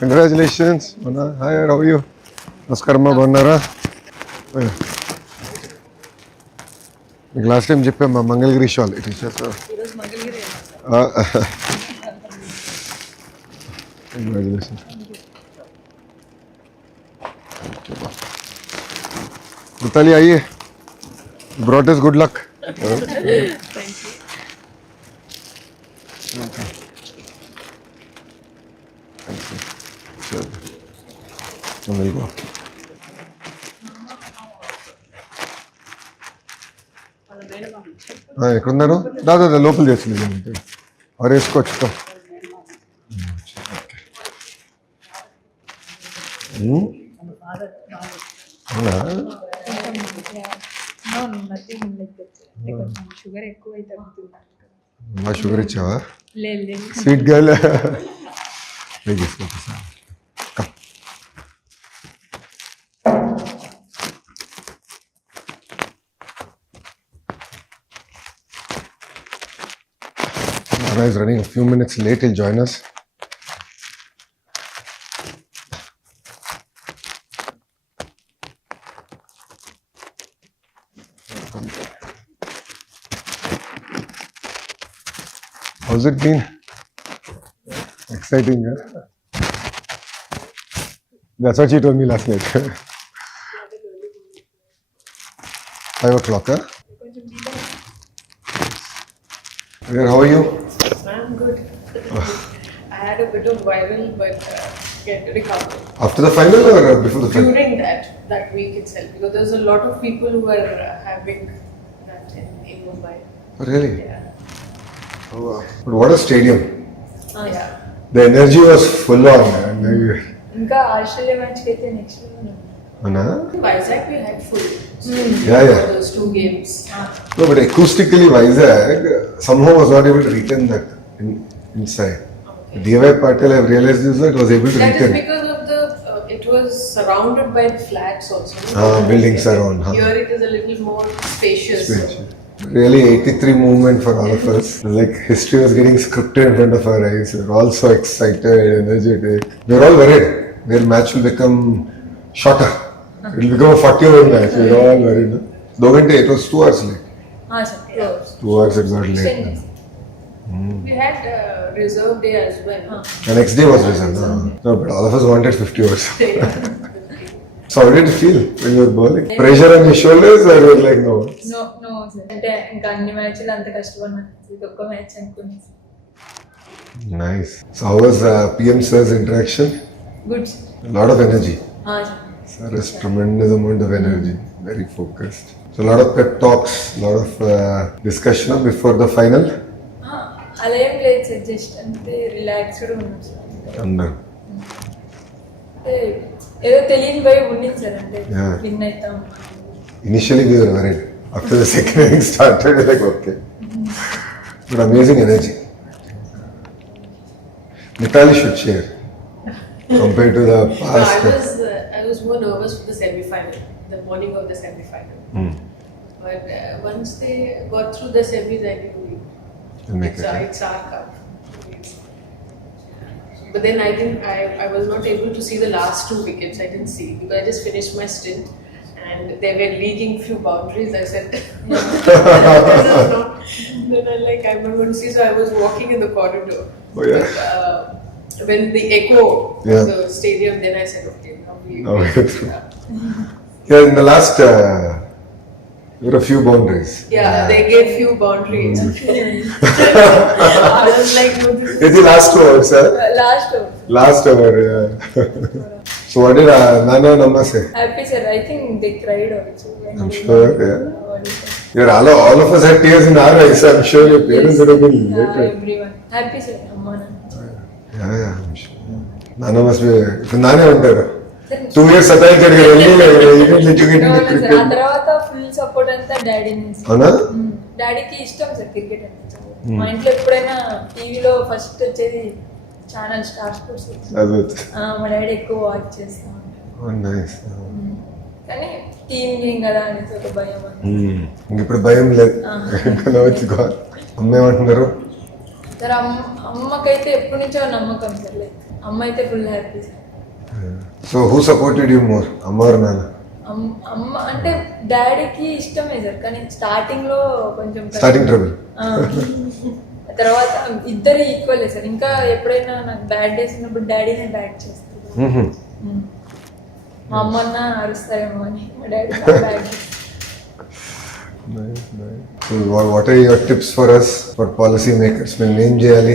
Congratulations. Hi, how are you? నమస్కారం, బాగున్నారా? మీకు లాస్ట్ టైం చెప్పాం మా Mangalagiri shall it is congratulations. Mithali आइए, brought us good luck. ఎక్కడున్నారు? దాదా లోపల చేస్తుంది ఎవరు వేసుకోవచ్చు. అవునా? మా షుగర్ ఇచ్చావా? Sweet girl. Nara is running a few minutes late. He'll join us. How's it been? Exciting, huh? That's what she told me last night. 5 o'clock, huh? Where, how are you? I'm good. I had a bit of viral, but get recovered. After the final or before the final? During that week itself, because there's a lot of people who were having that in Mumbai. Oh, really? Yeah. Oh, wow. But what a stadium. Yeah. The energy was full on. Inka Australia match kete next one. Anna? Vizag we had full. Yeah. Those 2 games. No, but acoustically Vizag somehow was not able to retain that inside. Okay. D.Y. Patel, I've realized this, it was able to That retain. is because of the it was surrounded by flats also. Buildings around. Here it is a little more spacious. Really 83 movement for all of us. Like history was getting scripted in front of our eyes. We were all so excited, energetic. We were all worried. Their match will become shorter. It will become a 40-over match. We were all worried. 2 घंटे, it was 2 hours late. 2 hours it got late. We had reserve day as well. The next day was reserved. No, but all of us wanted 50 hours. So how did you feel when you were bowling? Pressure on your shoulders or you were like no? No sir. అంటే ఇంకా అన్ని మ్యాచ్లు అంత కష్టపడినా ఇది ఒక్క match అనుకున్నాను. Nice. So how was PM sir's interaction? Good. A lot of energy. sir. Sir has tremendous amount of energy. Very focused. So a lot of pep talks, a lot of discussion before the final. అలా ఏం లేదు sir, just అంతే relaxed ఉన్నాం sir. Under. అంటే ఏదో తెలియని భయం ఉండింది సార్, అంటే Yeah. విన్ అవుతాం. Initially we were worried. After the second inning started, we were like okay. But amazing energy. Mithali should share compared to the past. No, I was more nervous for the semi-final, the morning of the semi-final. But once they got through the semis, I knew it's our cup. But then I was not able to see the last 2 wickets. I didn't see because I just finished my stint and they were leaking few boundaries. I said, then I'm like, I'm not going to see. So I was walking in the corridor. Oh yeah. But, when the echo Yeah. of the stadium, then I said, okay, now we. Yeah, in the last, there were a few boundaries. Yeah, they gave few boundaries. I was like, no, this It's the last 2 hours, sir. Last Last hour, yeah. So what did Nana and Amma say? Happy sir. I think they cried also. I'm sure, yeah. Yeah, all of us had tears in our eyes. I'm sure your parents would have been elated. Everyone happy sir. అమ్మా నాన్న. Yeah, I'm sure. Nana must be. ఇప్పుడు నానే ఉంటారు. 2 years సతాయించాడు కదా, ఆ తర్వాత full support అంతా daddy నుంచి. అవునా? డాడీకి ఇష్టం సార్ క్రికెట్ అంటే. మా ఇంట్లో ఎప్పుడైనా టీవీలో ఫస్ట్ వచ్చేది ఛానల్ స్టార్ స్పోర్ట్స్. మా డాడీ ఎక్కువ వాచ్ చేస్తా ఉంటారు. నైస్. కానీ టీమ్ గేమ్ కదా అనేసి ఒక భయం. ఇప్పుడు భయం లేదు. అమ్మ ఏమంటున్నారు? సార్ అమ్మకైతే ఎప్పటి నుంచో నమ్మకం సార్. లైక్ అమ్మ అయితే full happy. So who supported you more, అమ్మ ఆర్ నాన్న? అమ్మ అంటే డాడీకి ఇష్టమే సార్, కానీ స్టార్టింగ్ లో కొంచెం స్టార్టింగ్ ట్రబుల్. తర్వాత ఇద్దరు ఈక్వల్ సార్. ఇంకా ఎప్పుడైనా నాకు బ్యాడ్ డేస్ ఉన్నప్పుడు డాడీనే బ్యాడ్ చేస్తారు. మా అమ్మ అన్న అరుస్తారేమో అని మా డాడీ బ్యాడ్ చేస్తారు. So what are your tips for us, for policy makers? మేము ఏం చేయాలి?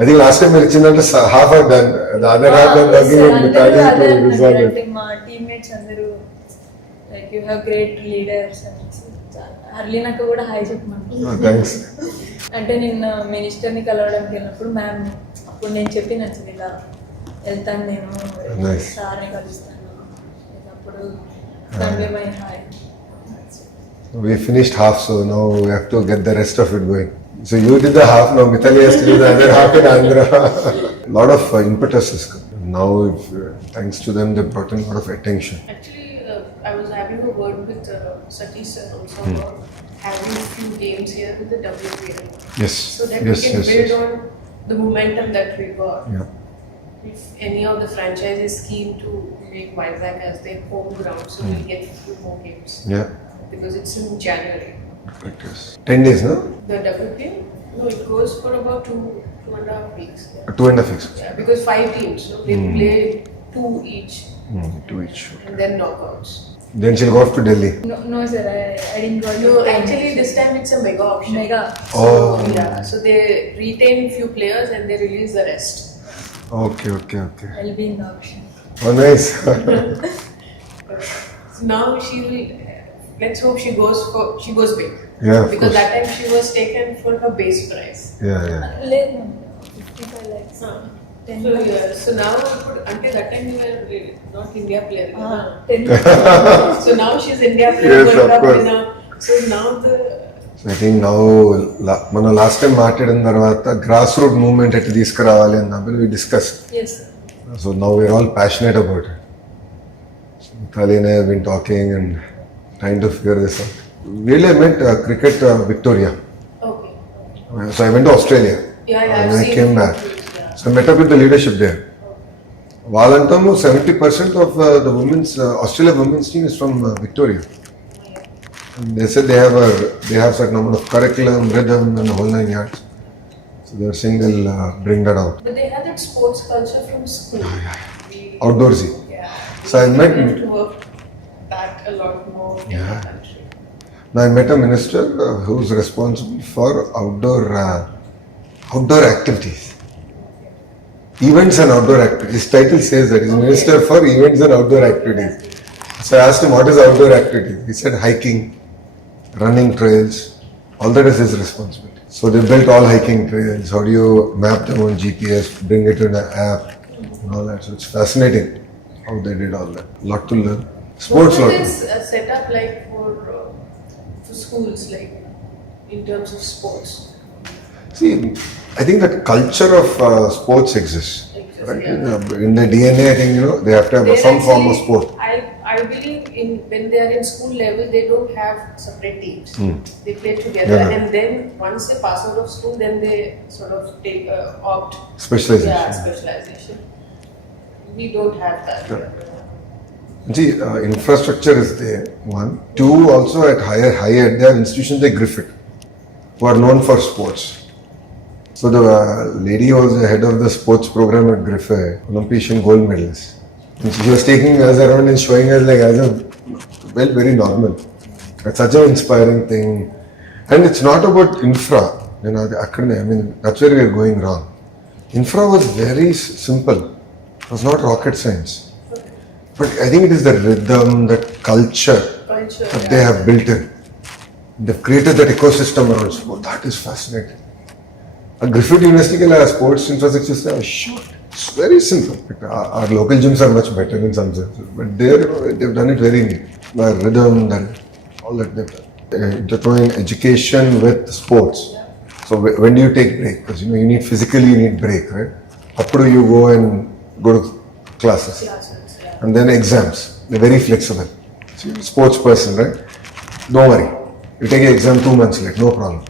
అది లాస్ట్ టైం మీరు ఇచ్చిందంటే half are done, the other half done working with Mithali to resolve it. మా టీమ్మేట్స్ అందరూ like you have great leaders అని హర్లీనాకు కూడా హాయ్ చెప్పమని. థ్యాంక్స్. అంటే నిన్న మినిస్టర్ని కలవడానికి వెళ్ళినప్పుడు మ్యామ్ అప్పుడు నేను చెప్పిన ఇలా వెళ్తాను నేను సార్ని కలుస్తాను అప్పుడు దండేమై hi. We finished half, so now we have to get the rest of it going. So you did the half, now Mithali has to do the other half in Andhra. Lot of impetus is come. Now, thanks to them, they brought in a lot of attention. Actually, I was having a word with Satish sir also about having a few games here with the WPL. Yes. So that we can build on the momentum that we got. Yeah. If any of the franchises keen to make Vizag as their home ground, so we'll get a few more games. Yeah. Because it's in January. Correct, yes. 10 days, no? The WPL? No, it goes for about two and a half weeks. Yeah. 2.5 weeks. Yeah, because 5 teams, so they play 2 each. 2 each. And then knockouts. Then she'll go off to Delhi. No sir, I didn't go. No, actually this time it's a mega auction. Mega. So, Oh. yeah, so they retain few players and they release the rest. Okay. I'll be in the auction. Oh, nice. So now she will. Let's hope she goes big. Yeah, of because course. that time she was taken for her base price. Yeah. లేదు 55 lakhs. 10 So lakhs. yeah, so now until that time you were not India player. 10 lakhs. So now she's India player, Yes, World of Cup course. winner. So now the So I think now, మనం last time మాట్లాడిన తర్వాత grass root movement ఎట్లా తీసుకురావాలి అన్నప్పుడు we discussed. Yes sir. So now we're all passionate about it. So Mithali and I have been talking and trying to figure this out. Really, I met cricket Victoria. okay. So I went to Australia. Yeah, And I've I seen came the back. photos, yeah. So I met up with the leadership there. Valantamu, 70% of the women's Australia women's team is from Victoria. And they said they have certain amount of curriculum, rhythm, and the whole 9 yards. So they are saying they'll bring that out. But they had that sports culture from school. We- Outdoorsy. Yeah. So I met- We have to work that a lot more in Yeah. the country. Now I met a minister who's responsible for outdoor activities. Events and outdoor activities. His title says that he's Minister for Events and Outdoor Activities. So I asked him, what is outdoor activities? He said hiking, running trails, all that is his responsibility. So they built all hiking trails. How do you map them on GPS, bring it in an app, and all that. So it's fascinating how they did all that. Lot to learn. Sports What lot. is set up like for schools, like in terms of sports? See, I think that culture of sports exists. Right? Yeah. In the DNA, I think they have to have They're some form of actually- sport. I believe when they are in school level, they don't have separate teams. They play together, Yeah. and then once they pass out of school, then they sort of take opt. Specialization. Yeah, specialization. We don't have that. See, infrastructure is there, one. Two, also at higher, there are institutions like Griffith, who are known for sports. So the lady who was the head of the sports program at Griffith, Olympian gold medalist. And she was taking us around and showing us as a, very normal. It's such an inspiring thing. And it's not about infra. I mean, that's where we are going wrong. Infra was very simple. It was not rocket science. But I think it is the rhythm, that culture that they have built in. They've created that ecosystem around sport. That is fascinating. A Griffith University sports infrastructure is short. It's very simple. Our local gyms are much better in some sense. But there, they've done it very neat. The rhythm, all that they've done. Intertwine education with sports. So when do you take break? Because you need physically, you need break, right? Up to you go and go to classes. And then exams. They're very flexible. So you're a sports person, right? Don't worry. You take an exam 2 months late, no problem.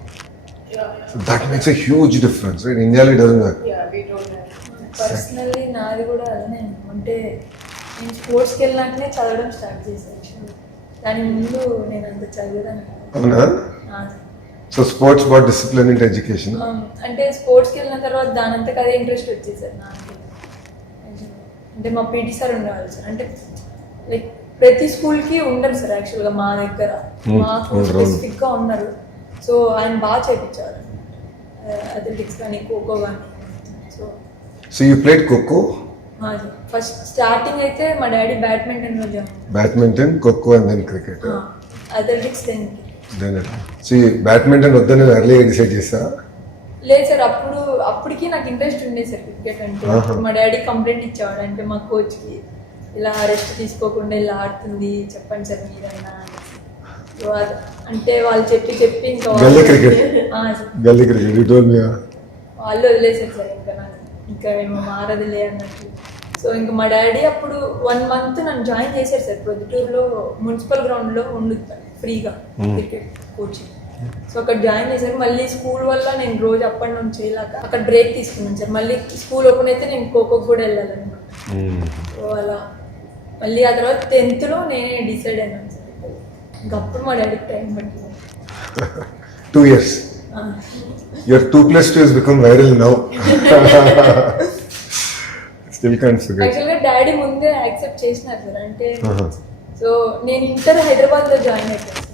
Yeah. So that makes a huge difference, right? India doesn't work. Yeah, we don't have. Personally నాది కూడా అలానే. అంటే నేను స్పోర్ట్స్కి వెళ్ళినాకనే చదవడం start చేశాను. దాని ముందు నేను అంత చదివేదాన్ని కాదు. అవునా? So sports but discipline in education. అంటే స్పోర్ట్స్కి వెళ్ళిన తర్వాత దానంతకు అదే ఇంట్రెస్ట్ వచ్చేసారు నాకు. అంటే మా పీటీ సార్ ఉండేవాళ్ళు సార్. అంటే లైక్ ప్రతి స్కూల్కి ఉండరు సార్ యాక్చువల్గా మా దగ్గర. మాకు స్పెసిఫిక్గా ఉన్నారు. సో ఆయన బాగా చేయించేవారు అథ్లెటిక్స్ కానీ ఖోఖో కానీ. So you played kho kho? First starting అయితే మా daddy badminton, kho kho and then cricket. Athletics so ఈ బ్యాడ్మింటన్ వద్దని ఎర్లీగా డిసైడ్ చేసా? లేదు సార్, అప్పటికి నాకు ఇంట్రెస్ట్ ఉండేది సార్ క్రికెట్ అంటే. మా డాడీ కంప్లైంట్ ఇచ్చేవాడు, అంటే మా కోచ్కి ఇలా రెస్ట్ తీసుకోకుండా ఇలా ఆడుతుంది చెప్పండి సార్ మీరైనా. అంటే వాళ్ళు చెప్పి ఇంకా గల్లీ క్రికెట్ వాళ్ళు వదిలేసారు సార్. ఇంకా ఏమో మారదులే అన్నట్టు. సో ఇంకా మా డాడీ అప్పుడు 1 month నన్ను జాయిన్ చేశారు సార్. ప్రొద్దుటూరులో మున్సిపల్ గ్రౌండ్లో ఉండుతాను ఫ్రీగా క్రికెట్ కోచింగ్. సో అక్కడ జాయిన్ చేశారు. మళ్ళీ స్కూల్ వల్ల నేను రోజు అప్ అండ్ డౌన్ చేయలేక అక్కడ బ్రేక్ తీసుకున్నాను సార్. మళ్ళీ స్కూల్ ఓపెన్ అయితే నేను ఖోఖోకి కూడా వెళ్ళాలన్నమాట. సో అలా మళ్ళీ ఆ తర్వాత 10th నేనే డిసైడ్ అయినాను సార్. ఇంకప్పుడు మా డాడీకి టైం పట్టింది. 2 years. Your 2+2 has become viral now. Still can't forget. యాక్చువల్గా డాడీ ముందే యాక్సెప్ట్ చేసినారు సార్. అంటే సో నేను ఇంటర్ హైదరాబాద్లో జాయిన్ అయిపోయాను.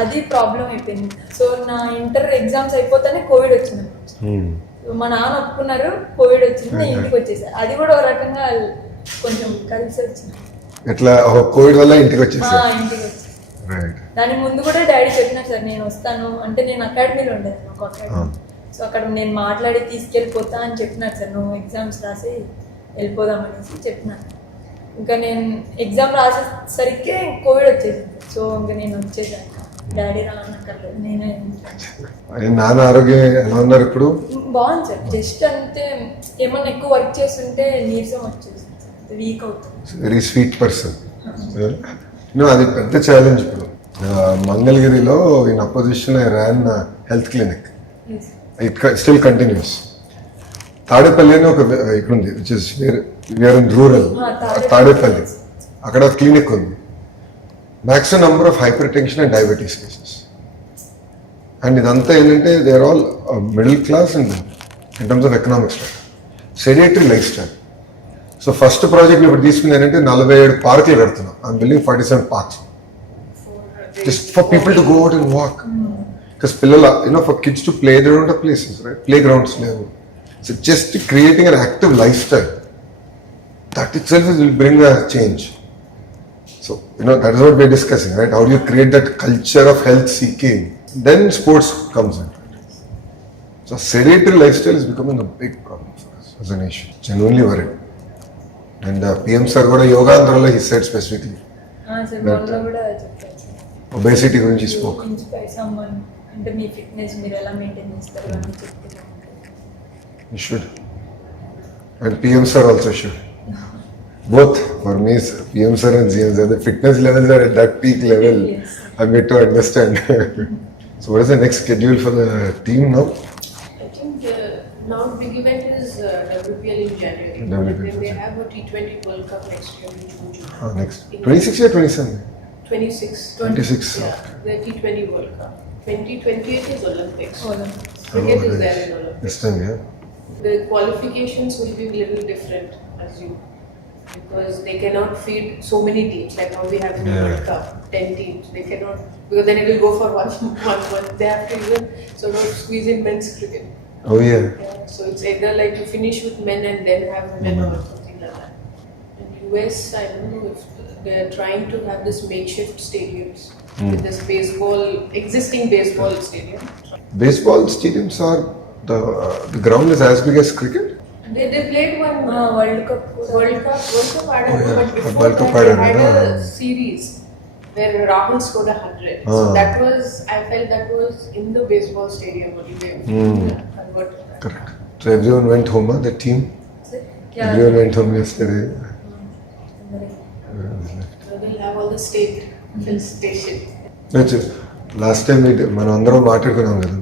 అది ప్రాబ్లం అయిపోయింది. సో నా ఇంటర్ ఎగ్జామ్స్ అయిపోతానే కోవిడ్ వచ్చింది. మా నాన్న ఒప్పుకున్నారు, కోవిడ్ వచ్చింది, నేను ఇంటికి వచ్చేసాను. అది కూడా ఒక రకంగా కొంచెం కలిసి వచ్చింది. ఎట్లా కోవిడ్ వల్ల ఇంటికి వచ్చేసా? ఇంటికి వచ్చి దాని ముందు కూడా డాడీ చెప్పినారు సార్ నేను వస్తాను అంటే. నేను అకాడమీలో ఉండేది ఒక అకాడమీ. సో అక్కడ నేను మాట్లాడి తీసుకెళ్ళిపోతా అని చెప్పినారు సార్. నువ్వు ఎగ్జామ్స్ రాసి వెళ్ళిపోదాం అనేసి చెప్పినాను. ఇంకా నేను ఎగ్జామ్ రాసేసరికి కోవిడ్ వచ్చేసింది. సో ఇంకా నేను వచ్చేసాను. డాడీ రానక్కర్లేదు, నేనే. నాన్న ఆరోగ్యం ఎలా ఉన్నారు ఇప్పుడు? బాగుంది సార్. జస్ట్ అంతే ఏమన్నా ఎక్కువ వర్క్ చేస్తుంటే నీరసం వచ్చేసింది, వీక్ అవుతుంది. Very sweet person. అది పెద్ద ఛాలెంజ్ ఇప్పుడు. మంగళగిరిలో in opposition I ran health clinic. It still continuous. Tadepalli అని ఒక ఇక్కడ ఉంది, which is where in rural. Tadepalli అక్కడ క్లినిక్ ఉంది. maximum number of hypertension and diabetes cases. And ఇదంతా ఏంటంటే they are all middle class and in terms of economic style, sedentary life style. So first project ఇప్పుడు తీసుకుంది ఏంటంటే 47 పార్కులు కడుతున్నాం. I'm building 47 parks just for people to go out and walk. Because పిల్లలు for kids to play, they don't have places, right? Playgrounds level. So just creating an active lifestyle, that itself will bring a change. So, that is what we're discussing, right? How do you create that culture of health seeking? Then sports comes in. So, sedentary lifestyle is becoming a big problem for us as a nation. Genuinely worried. And PM sir got a yoga andrala, he said specifically. Obesity gurinchi spoke. Inspire someone. అంటే మీ fitness మీరు ఎలా maintain చేస్తారు అని చెప్తున్నారు. You should. And PM sir also should. Both for me, PM sir and ZMCL, the fitness levels are at that peak level. Yes. I'm yet to understand. So what is the next schedule for the team now? I think now big event is WPL in January. WPL. Then they have a T20 World Cup next year in June. Next 26 or 27? 26. 26. Yeah, the T20 World Cup. 2028 is Olympics. Olympics. Cricket is there in Olympics. This time, yeah. The qualifications will be a little different, as you, because they cannot feed so many teams like how we have in the World Cup, 10 teams. They cannot, because then it will go for one. They have to even sort of squeeze in men's cricket. Oh yeah. So it's either like to finish with men and then have women or something like that. In US, I don't know if they are trying to have this makeshift stadiums with this existing baseball stadium. Baseball stadiums are the ground is as big as cricket. They played one World Cup. But before World Cup that, they had a series where Rahul scored 100. So that was, I felt that was in the baseball stadium only. They converted that. Correct. So everyone went home, the team? Yeah. Everyone went home yesterday. So they'll have all the state station. Last time మనం అందరం మాట్లాడుకున్నాం కదా.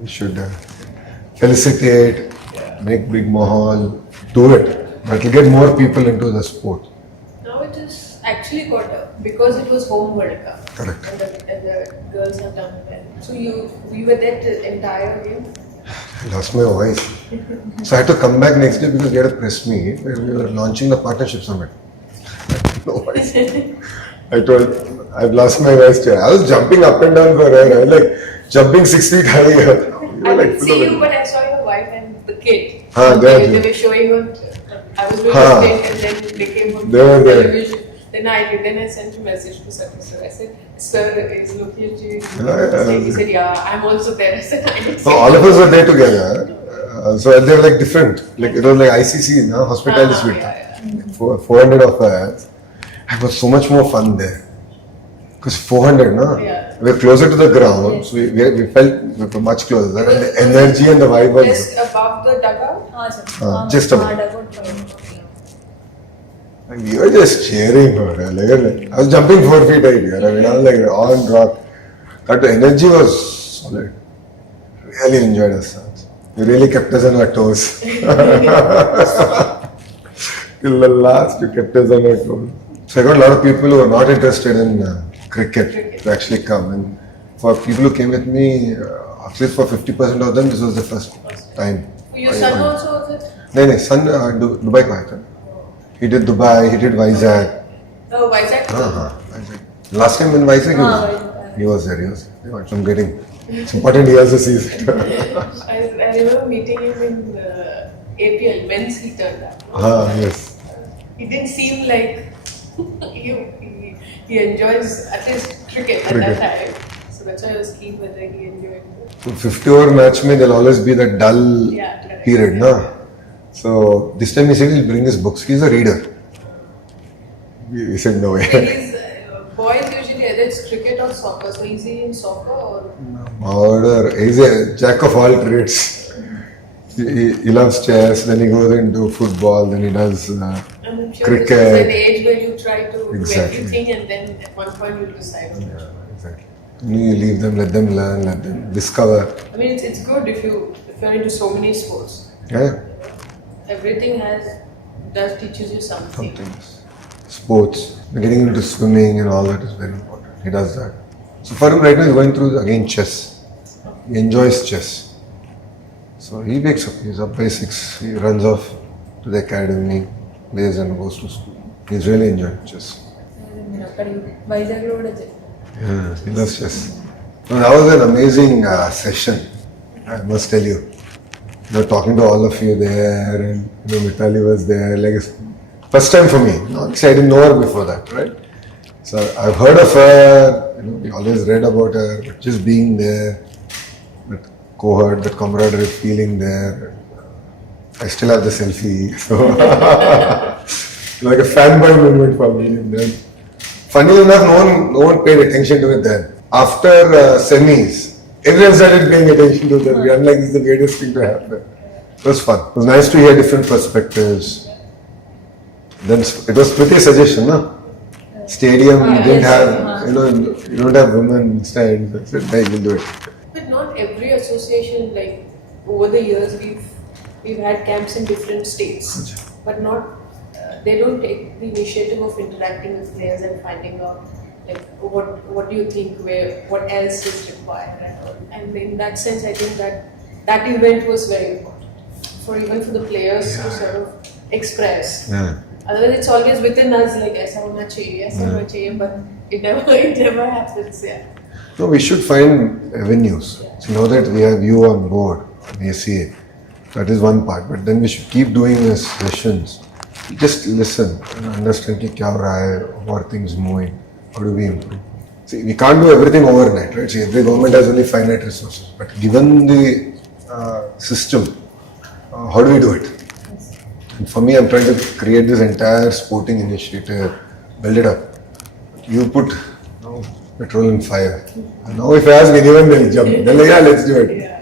We should felicitate make big mahal, do it. But it'll get more people into the sport. Now it is actually got up because it was home World Cup. Correct. And the girls have done well. So you were there the entire game? I lost my voice. So I had to come back next day because we had a press meet where we were launching the partnership summit. No voice. I told, I've lost my voice too. I was jumping up and down for her. I was like jumping 6 feet high. You I were like didn't full see of you, but I saw your wife and the kid. they They were showing on. I was doing Huh. the kid and then they came on They were there. television. Then I sent a message to Sir. I said, "Sir, is Lokesh ji?" He said, "Yeah, I'm also there." I said, "I didn't So see all you." of us were there together. So they were like different. Like it was like ICC, no? Hospitality suite. Yeah. 400 of us. It was so much more fun there. Because 400, no? Yeah. We were closer to the ground, Yes. so we felt we were much closer. And the energy and the vibe was. Just above the dugout. Just about. And we were just cheering for her. Like, I was jumping 4 feet high here. I mean, I was like on rock. That energy was solid. Really enjoyed ourselves. We really kept us on our toes. Till the last, we kept us on our toes. So I got a lot of people who are not interested in cricket to actually come. And for people who came with me, at least for 50% of them, this was the first time. Your son also was it? No, son, Dubai ka hai tha. He did Dubai, he did Vizag. Oh, Vizag. Vizag. Last time in Vizag, he was there. I'm getting. It's important he also sees it. I remember meeting him in APL, men's he turned up. Yes. He didn't seem like he enjoys at least cricket at that time. So that's why I was keen whether he enjoyed it. So 50-over match mein there'll always be that dull Yeah, period, no? So this time he said he'll bring his books. He's a reader. We said no way. These boys usually either it's cricket or soccer. So is he in soccer or? Order. He's a jack of all trades. He loves chess, then he goes into football, then he does I'm sure cricket. this is an age where you try to Exactly. do everything and then at one point you decide on it. Exactly. You leave them, let them learn, let them discover. I mean, it's good if you're into so many sports. Yeah. Everything does teaches you something. Sports, getting into swimming and all that is very important. He does that. So for him right now he's going through again chess. He enjoys chess. So he wakes up, he's up by 6, he runs off to the academy, plays and goes to school. He's really enjoying chess. మీరు అక్కడికి వైజాగ్లో కూడా చెప్పారు. Yeah, he loves chess. No, that was an amazing session, I must tell you. Talking to all of you there, and Mithali was there. Like it's first time for me. Actually, I didn't know her before that, right? So I've heard of her. We always read about her, but just being there, that cohort, that camaraderie, feeling there. I still have the selfie, so like a fanboy moment for me. And then, funny enough, no one paid attention to it then. After semis, everyone started paying attention to that. I'm like, this is the greatest thing to happen. It was fun. It was nice to hear different perspectives. Then it was Smriti's suggestion, no? Stadium didn't have, you don't have women stands. I said, hey, we'll do it. But not every association, like over the years, we've had camps in different states, but not. They don't take the initiative of interacting with players and finding out like what do you think, what else is required, and in that sense, I think that event was very important even for the players to sort of express. Yeah. Otherwise, it's always within us, like aisa hona chahiye, but it never happens. Yeah. No, we should find avenues. So now that we have you on board, ACA, that is one part. But then we should keep doing these sessions. Just listen and understand ki kya ho raha hai, how are things moving, how do we improve. See, we can't do everything overnight, right? See, every government has only finite resources. But given the system, how do we do it? And for me, I'm trying to create this entire sporting initiative, build it up. You put petrol and fire. And now if I ask anyone, they'll jump. They're like, yeah, let's do it. Yeah.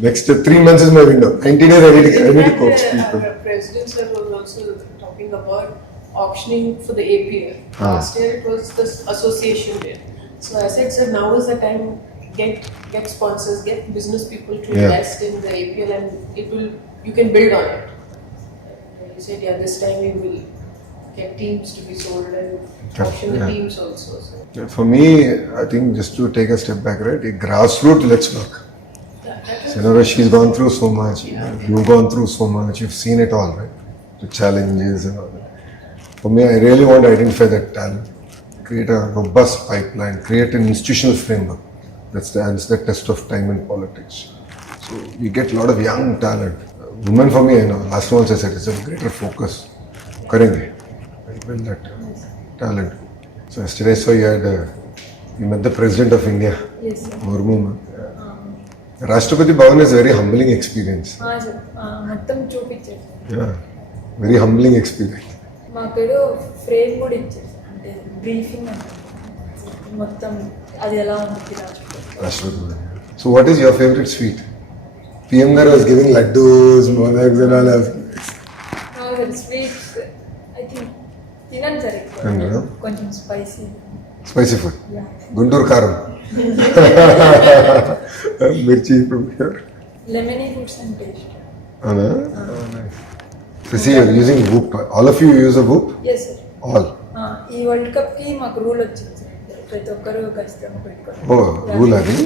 Next 3 months is my window. 90 days I need to coach people. Our president sir was also talking about auctioning for the APL. Last year it was the association did. So I said, sir, now is the time. Get sponsors, get business people to invest in the APL, and it will you can build on it. And you said, yeah, this time we will get teams to be sold and option the teams also. So. Yeah, for me, I think just to take a step back, right? Grassroot, let's work. So, she's gone through so much. You've gone through so much. You've seen it all, right? The challenges and all that. For me, I really want to identify that talent, create a robust pipeline, create an institutional framework. That's the test of time in politics. So we get a lot of young talent. Women, for me, last month I said, it's a greater focus. Karenge. Build that talent. So yesterday, you met the President of India, Yes, sir. Murmu. Rashtrapati Bhavan is a very humbling experience. మొత్తం చూపించారు. Yeah, very humbling experience. మాకేదో frame కూడా ఇచ్చారు, అంటే briefing అంటే మొత్తం అది ఎలా ఉంది Rashtrapati Bhavan. So what is your favorite sweet? PM Garu was giving laddus, modaks and all that. Sweets I think తినను సార్ ఎక్కువ, తినరా? కొంచెం spicy. Spicy food. Guntur Karam. Mirchi from here. Lemony foods అంటే ఇష్టం. Anna? Oh, nice. So see, you're using Whoop. All of you use a Whoop? Yes sir. All. ఈ world cup కి మాకు rule వచ్చింది sir, ప్రతి ఒక్కరు ఖచ్చితంగా పెట్టుకోవాలి. Oh, rule అది?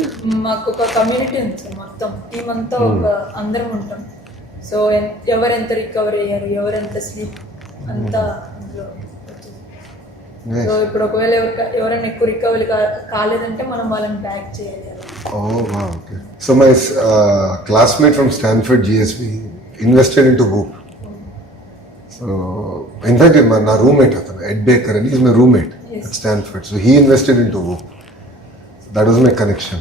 మాకు ఒక కమ్యూనిటీ ఉంది సార్, మొత్తం టీం అంతా ఒక అందరం ఉంటాం. సో ఎవరెంత రికవర్ అయ్యారు, ఎవరెంత స్లీప్ అంతా అందులో వచ్చింది. సో ఇప్పుడు ఒకవేళ ఎవరైనా ఎక్కువ రికవరీ కాలేదంటే మనం వాళ్ళని బ్యాక్ చేయాలి. Oh, wow, okay. So my classmate from Stanford GSB invested into Whoop. So in fact, my roommate, Ed Baker, and he's my roommate at Stanford. So he invested into Whoop. So that was my connection.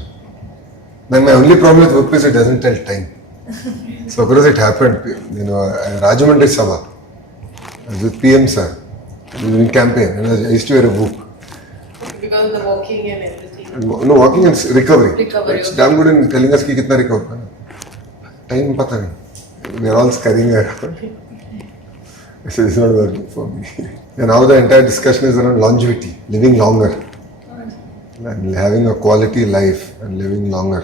Then my only problem with Whoop is it doesn't tell time. So of course it happened, Rajamundry Sabha, I was with PM sir, in campaign, and I used to wear a Whoop. Because of the walking and everything. No, walking and recovery. It's damn good in telling us ki kitna recover. Time pata nahi. We are all scurrying around. I said, it's not working for me. And now the entire discussion is around longevity, living longer. And having a quality life and living longer.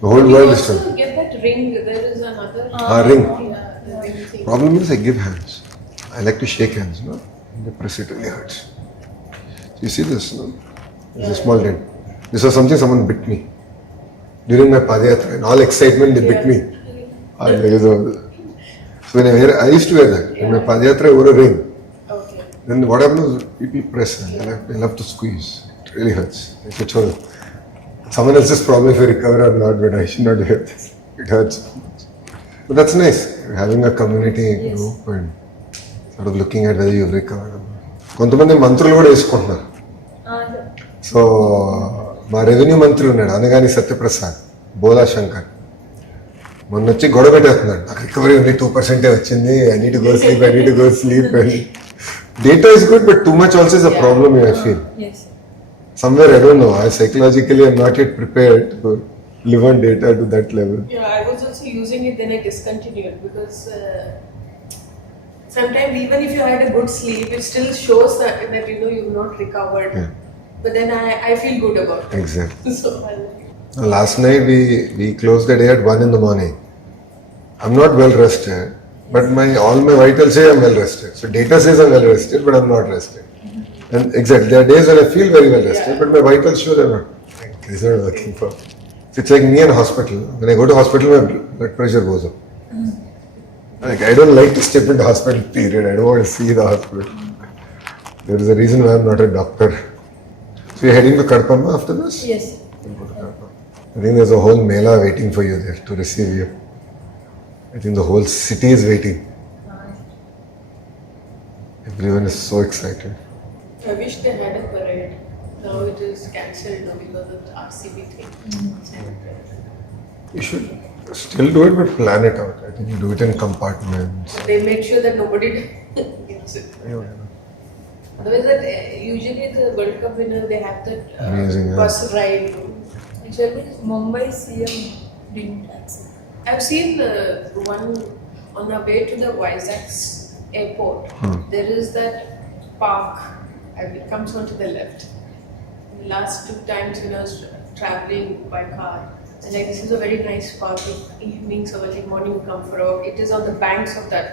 The whole world is also get that ring. There is another ring. Yeah, the ring thing. Problem is I give hands. I like to shake hands, no? And they press it really hurts. So you see this, no? There's a small dent. This was something someone bit me. During my Padayatra, in all excitement, they bit me. So when I used to wear that. In my Padayatra, I wore a ring. Okay. Then what happens is people press and they love to squeeze. It really hurts. It's a chore. Someone else's problem if I recover or not, but I should not wear this. It hurts. But that's nice. Having a community group and sort of looking at whether you've recovered. కొంతమంది మంత్రులు కూడా వేసుకుంటున్నారు. So మా revenue మంత్రి ఉన్నాడు అనగాని సత్యప్రసాద్, బోలా శంకర్, మొన్న వచ్చి గొడవ పెట్టేస్తున్నాడు. నాకు రికవరీ ఉంది 2% వచ్చింది, I need to go sleep, I need to go sleep. Data is good, but too much also is a problem, I feel. Yes. Somewhere, I don't know, psychologically I'm not yet prepared to live on data to that level. Yeah, I was also using it, then I discontinued because sometimes even if you had a good sleep, it still shows that you've not recovered. Yeah. But then I feel good about it. Exactly. So Last night we closed the day at 1 in the morning. I'm not well rested, but all my vitals say I'm well rested. So data says I'm well rested, but I'm not rested. And exactly, there are days when I feel very well rested, but my vitals show they're not. It's not working for me. It's like me and hospital. When I go to hospital, my blood pressure goes up. Like I don't like to step into hospital, period. I don't want to see the hospital. There is a reason why I'm not a doctor. So you're heading to Kadpamma after this? Yes. I think there's a whole mela waiting for you there to receive you. I think the whole city is waiting. Everyone is so excited. I wish they had a parade. Now it is cancelled because of the RCB thing. You should still do it, but plan it out. I think you do it in compartments. They made sure that nobody gets it. Otherwise, usually the World Cup winner, they have that Amazing, bus ride. Actually, Mumbai CM didn't accept. I've seen one on our way to the Vizag airport. There is that park, and it comes onto the left. The last 2 times when I was traveling by car, And like this is a very nice park. Evenings or early morning you come for a walk. It is on the banks of that.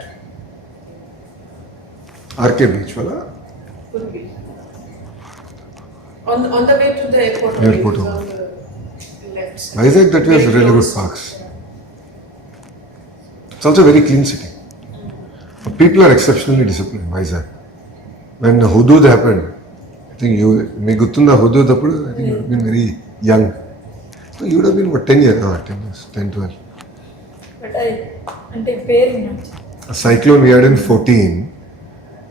RK beach wala? Could be. On the way to the airport. Airport, it is oh. on the left side. Vizag, that was Very really good close. parks. It's also a very clean city. People are exceptionally disciplined, Vizag. When Hudud happened, I think me guttunda Hudud appudu, I think you would have been very young. So you would have been what, 10 years? 10 years, 10, 12. But అది అంటే పేరు వినొచ్చు. A cyclone we had in 14,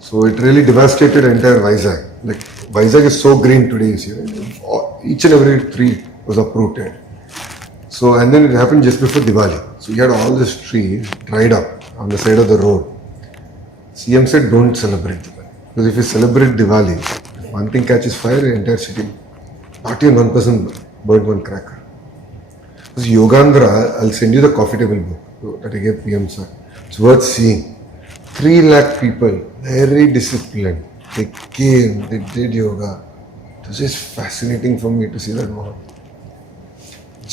so it really devastated entire Vizag. Like Vizag is so green today, you see, right? Each and every tree was uprooted. So and then it happened just before Diwali. So you had all these trees dried up on the side of the road. CM said don't celebrate Diwali, because if you celebrate Diwali, if one thing catches fire, the entire city, not even one person burned one cracker. This Yogandhra, I'll send you the coffee table book that I gave PM sir. It's worth seeing. 3 lakh people, very disciplined. They came, they did yoga. It was just fascinating for me to see that moment.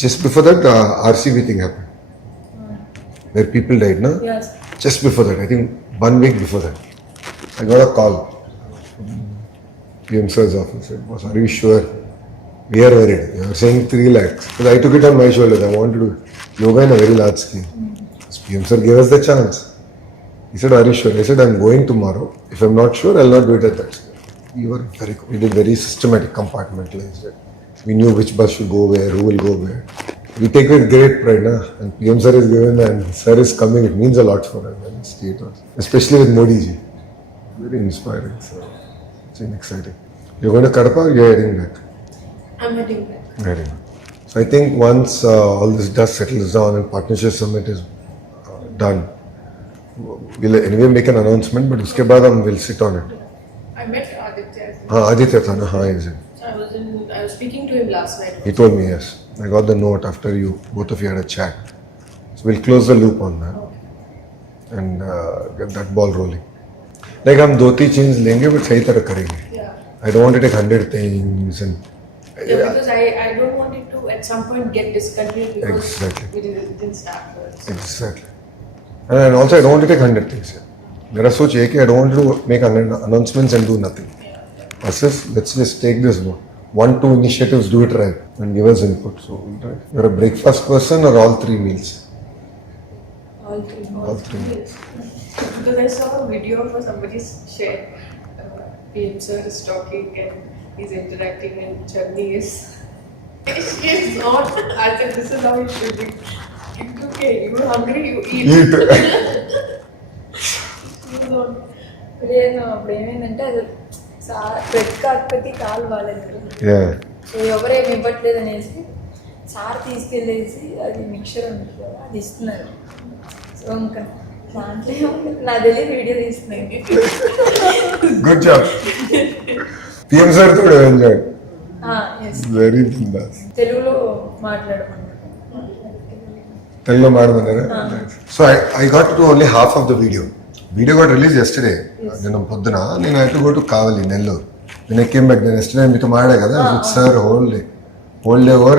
Just before that, RCV thing happened, where people died, no? Yes. Just before that, I think 1 week before that, I got a call from PM sir's office. It was, are you sure? We are worried. You are saying 3 lakhs. Because I took it on my shoulders. I want to do yoga in a very large scale. PM sir gave us the chance. He said, are you sure? I said, I'm going tomorrow. If I'm not sure, I'll not do it at that scale. We did very systematic, compartmentalized it. We knew which bus should go where, who will go where. We take with great pride, na? And PM sir is given and sir is coming. It means a lot for us. And state also. Especially with Modi ji. Very inspiring. So it's been exciting. You're going to Kadapa or you're heading back? I'm heading back. Very good. So I think once all this dust settles down and partnership summit is done, we'll anyway make an announcement. But uske baad we'll sit on it. I met Aditya. Aditya tha na? Haan, is it? I was speaking to him last night. He told me yes. I got the note after both of you had a chat. So we'll close the loop on that and get that ball rolling. Like हम 2-3 चीज लेंगे but सही तरह करेंगे. Yeah. I don't want to take 100 things and Yeah, because I don't want it to at some point get discontinued because Exactly. we didn't start first. Exactly. And also, I don't want to take 100 things here. Mera soch hai ki I don't want to make announcements and do nothing. Let's just take this 1-2 initiatives, do it right, and give us input. So, right. You're a breakfast person or all 3 meals? All three. All 3. Yes. Because I saw a video of somebody shared. PM sir is talking and he's interacting and Charani is. She is not. I said this is how it should be. It's okay. You're hungry. You eat. Eat. You don't. లేదు అప్పుడు ఏమైందంటే అది bread కాకపోతే కాలు బాగాలేదు. Yeah. So ఎవరేమి ఇవ్వట్లేదు అనేసి sir తీసుకెళ్ళేసి అది మిక్చర్ ఉంది కదా అది ఇస్తున్నారు. సో ఇంకా దాంట్లో నా తెలియదు వీడియో తీస్తున్నాయి. Good job. PM sir too enjoyed. Yes Very bindas. తెలుగులో మాట్లాడమన్నారు. Telugu maadamannara? So I got to do only half of the video. Video got released yesterday. Then podduna I had to go to Kavali, Nellore. When I came back then yesterday meeto maada kada with sir whole day over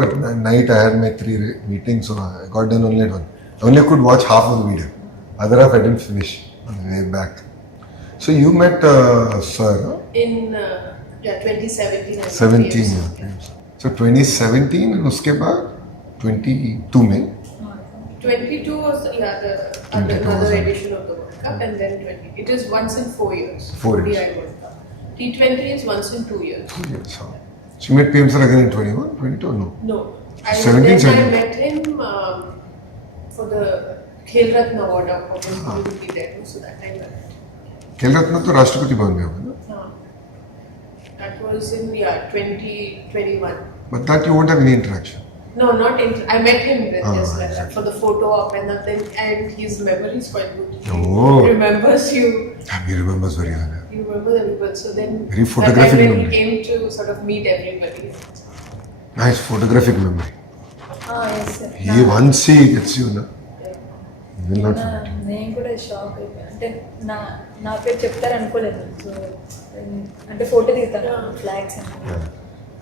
night I had my 3 meetings, so I got done only at 1. I only could watch half of the video. Other half I didn't finish on the way back. So you met sir In 2017. 17. So 2017 and uske baad 22 May. 22 was the 22 another was edition of the World Cup, and then 20. It is once in 4 years. 4 years. ODI World Cup. T20 is once in 2 years. Yes. So you met PM sir again in 21, 22 or no? No. 17, Then I 17. met him for the Khel Ratna Award. Obviously, he would be there. So that time. खेल रत्न तो राष्ट्रपति भवन में होगा ना? That was in 2021. But that you won't have any interaction. No, not in. I met him then just like that exactly. for the photo op and nothing. And his memory is quite good. Oh. He remembers you. He remembers very well. You remember everybody. So then Very that photographic time when he memory. came to sort of meet everybody. Nice photographic memory. Yes sir. He once he gets you, na? He will not forget. నేను కూడా shock అయిపోయాను. అంటే నా పేరు చెప్తారు అనుకోలేదు. So అంటే photo దిగుతాను ఫ్లాగ్స్ అని.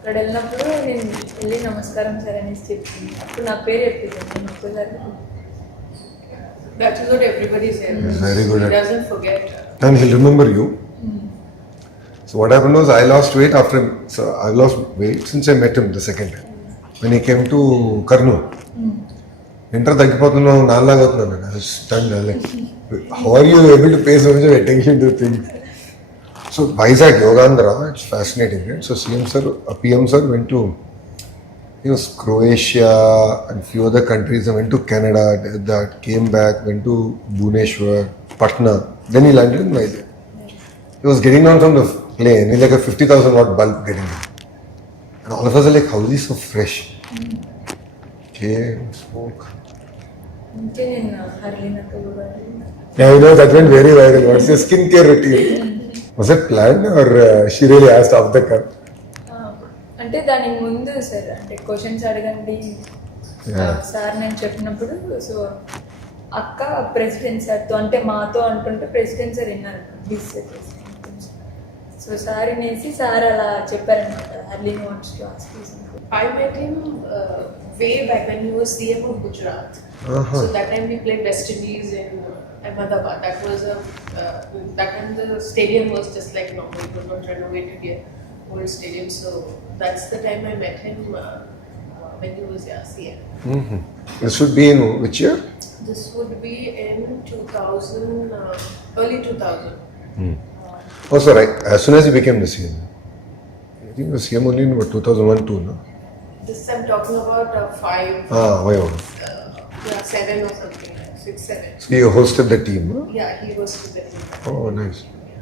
అక్కడ వెళ్ళినప్పుడు నేను వెళ్ళి నమస్కారం సార్ అనేసి చెప్పింది. అప్పుడు నా పేరు చెప్పింది నేను ఒక్కసారి. That is what everybody says. He's very good He at- doesn't forget. And he'll remember you. So what happened was I lost weight after him. So I lost weight since I met him the second time. When he came to Karnool. Enter తగ్గిపోతున్నావు నాలాగా అవుతున్నాను. I was stunned. I was like, how are you able to pay so much of attention to things? So Vizag, Yogandhra, it's fascinating, right? So CM sir, PM sir went to Croatia and few other countries. I went to Canada, did that, came back, went to Bhubaneswar, Patna. Then he landed in Vizag. He was getting down from the plane, he's like a 50,000 watt bulb getting down. And all of us are like, how is he so fresh? Came, spoke. ఇంకే నేను హర్లీనతో కూడా Yeah, you know, that went very viral. What's your skincare routine? Was it planned or she really asked off the cuff? అంటే దానికి ముందు sir అంటే questions అడగండి sir నేను చెప్పినప్పుడు సో అక్క ప్రెసిడెంట్ సార్తో అంటే మాతో అంటుంటే ప్రెసిడెంట్ సార్ విన్నారు సో సార్ వినేసి సార్ అలా చెప్పారనమాట Harleen wants to ask you something. I met him way back when he was CM of Gujarat. So that time we played West Indies in Ahmedabad. That was that time the stadium was just like normal. It was not renovated yet, old stadium. So that's the time I met him when he was CM. Mm-hmm. This should be in which year? This would be in 2000, early 2000. Also, right, as soon as he became the CM. I think he was CM only in what, 2001-2, no? This I'm talking about 5, Why? 7 or something, 6, 7. So he hosted the team, huh? Yeah, he was to the team. Oh, nice.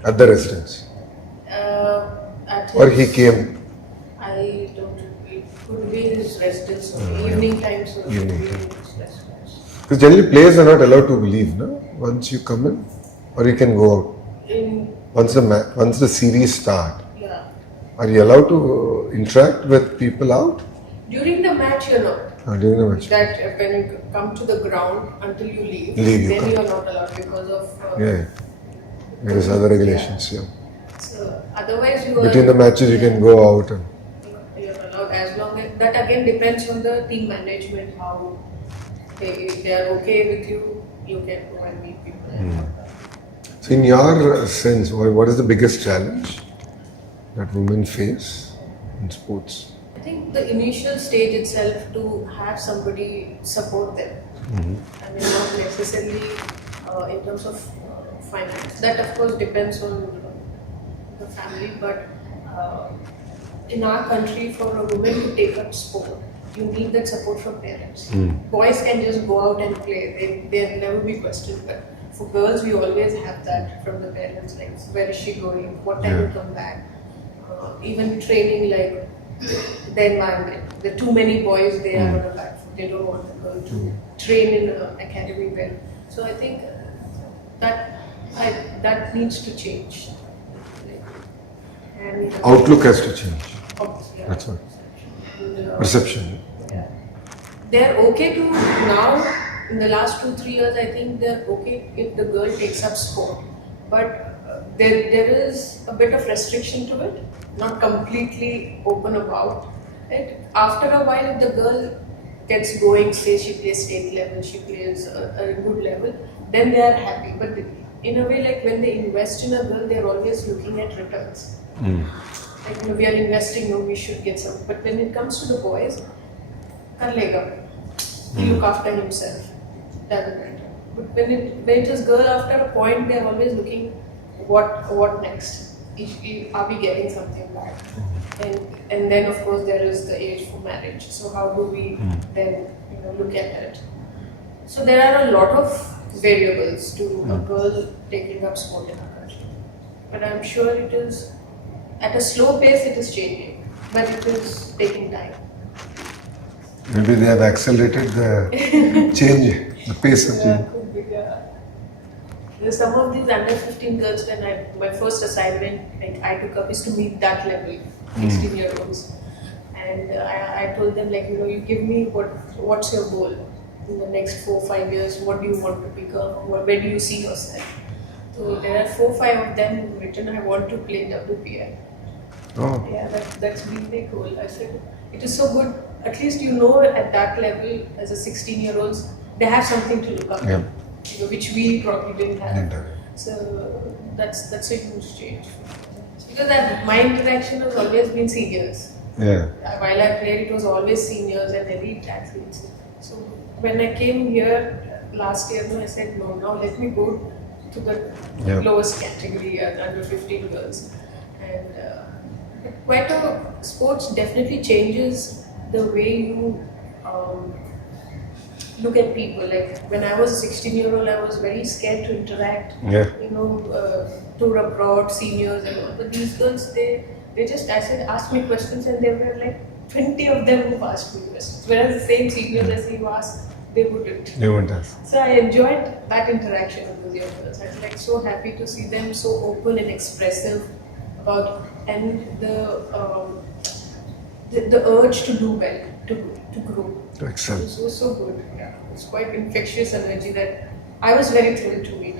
At the residence. At Or his- he came. I don't know. It could be his residence or evening time. So it Evening could be time. his residence. Because generally players are not allowed to leave, no? Once you come in, or you can go out. In, Once the series start, yeah. are you allowed to interact with people out? During the match, you're not. During the match. That when you come to the ground until you leave, Leave, you then can't. you're not allowed because of. Yeah. There is other regulations, yeah. So otherwise, you Between the matches, you can go out and. You're allowed as long as that again depends on the team management how if they are okay with you, you can go and meet people. So, in your sense, what is the biggest challenge that women face in sports? I think the initial stage itself to have somebody support them. I mean, not necessarily in terms of finance. That of course depends on the family, but in our country, for a woman to take up sport, you need that support from parents. Boys can just go out and play; they'll never be questioned. But for girls, we always have that from the parents, like where is she going, what time will come back. Even training, like the environment. There are too many boys they are on the back foot. They don't want the girl to train in an academy well. So I think that needs to change. And Outlook has to change. yeah. That's all. And, Perception. yeah. They're okay to now. In the last 2-3 years, I think they're okay if the girl takes up sport, but there is a bit of restriction to it, not completely open about it. After a while, if the girl gets going, say she plays state level, she plays a good level, then they are happy. But in a way, like when they invest in a girl, they're always looking at returns. Like, we are investing, we should get some. But when it comes to the boys, kar lega. He look after himself. Doesn't matter. But when it is girl, after a point, they're always looking what next. Are we getting something back? And then of course there is the age for marriage. So how do we then look at it? So there are a lot of variables to a girl taking up sport in our country. But I'm sure it is at a slow pace. It is changing, but it is taking time. Maybe they have accelerated the change, the pace of change. Could be, There's some of these under 15 girls, when my first assignment I took up is to meet that level, 16-year-olds. And I told them, like, you give me what's your goal in the next 4-5 years, what do you want to become, where do you see yourself? So there are 4-5 of them written, I want to play WPL. Oh. Yeah, that's been their goal. I said, it is so good. At least you know at that level, as a 16-year-olds, they have something to look up to, Yeah. which we probably didn't have. Didn't have. So that's a huge change. Because that my interaction has always been seniors. Yeah. While I played, it was always seniors and elite athletes. So when I came here last year, I said, no, now let me go to the Yeah. lowest category, under 15 girls. And quite a sports definitely changes the way you look at people. Like when I was a 16-year-old, I was very scared to interact. Yeah. Tour abroad, seniors and all. But these girls, they just asked me questions, and there were like 20 of them who asked me questions. Whereas the same seniors as you asked, they wouldn't. They won't ask. So I enjoyed that interaction with those young girls. I was like so happy to see them so open and expressive about, and the urge to do well, to grow. To excel. It was so good. Yeah, it's quite infectious energy that I was very thrilled to meet.